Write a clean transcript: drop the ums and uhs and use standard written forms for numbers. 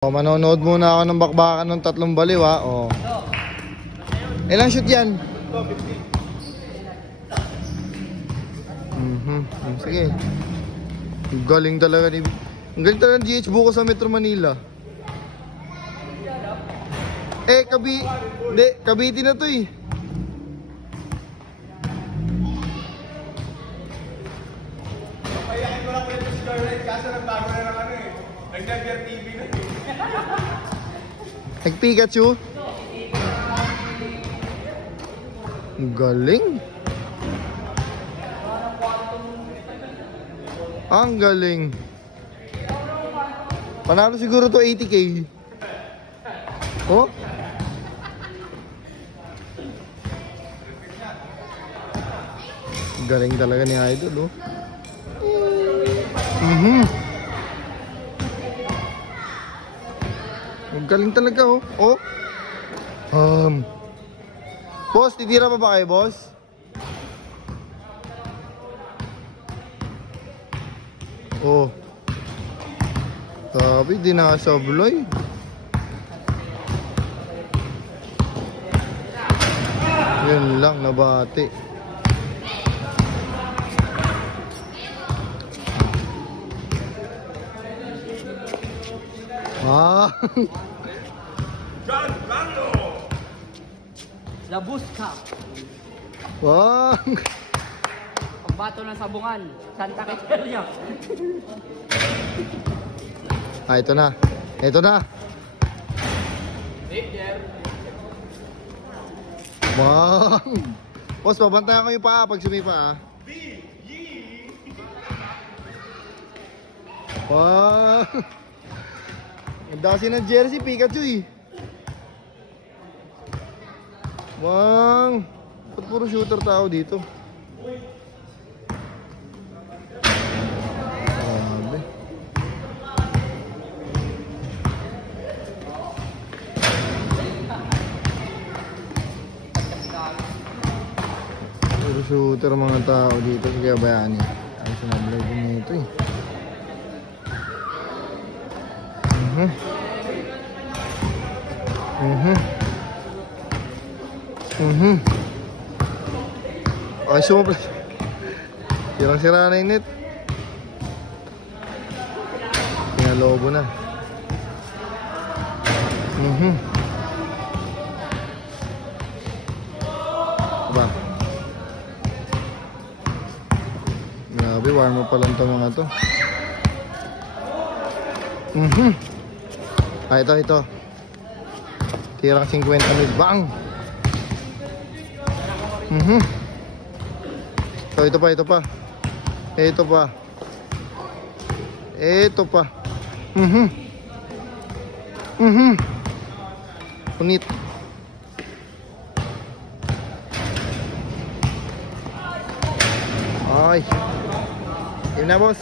Oh, manonood muna ako ng bakbakan ng tatlong baliw ha. Oh. Ilang shoot yan? Sige. Galing talaga ni... Ang galing talaga ng GH buko sa Metro Manila. Eh, Hindi, Cavite na to eh. Papayakin ko lang po ito si Starlight kaso nagbago na ng ano eh. Nag-Never TV na eh. Nag-Pikachu? Galing. Ang galing. Panalo siguro to 80k. Oh? Galing talaga ni Idol, oh. Galing talaga, oh. Oh. Boss, titira pa ba kayo, boss? Oh. Sabi, di nakasabloy. Yun lang, nabati. Ah. John Bando! Labuska. Wow. Pagbato ng Sabungan, Santa Cecilia. Ah, ito na. Ito na. Wow. Boss, pabantayan ko yung paa pag sumipa, ah. Wow. Ang dasi ng jersey, Pikachu eh. Wow. Ba't puro shooter tao dito? Grabe. Puro shooter mga tao dito. Kaya bayani. Ang sinablay din nito eh. Ay, sumabla. Sirang-sira na yung net. Pinalobo na. Diba? Grabe, warm up pa lang ito mga to. Ah, ito. Tirang 50 mil. Bang! Ito pa. Punit. Ay. Yun na, boss.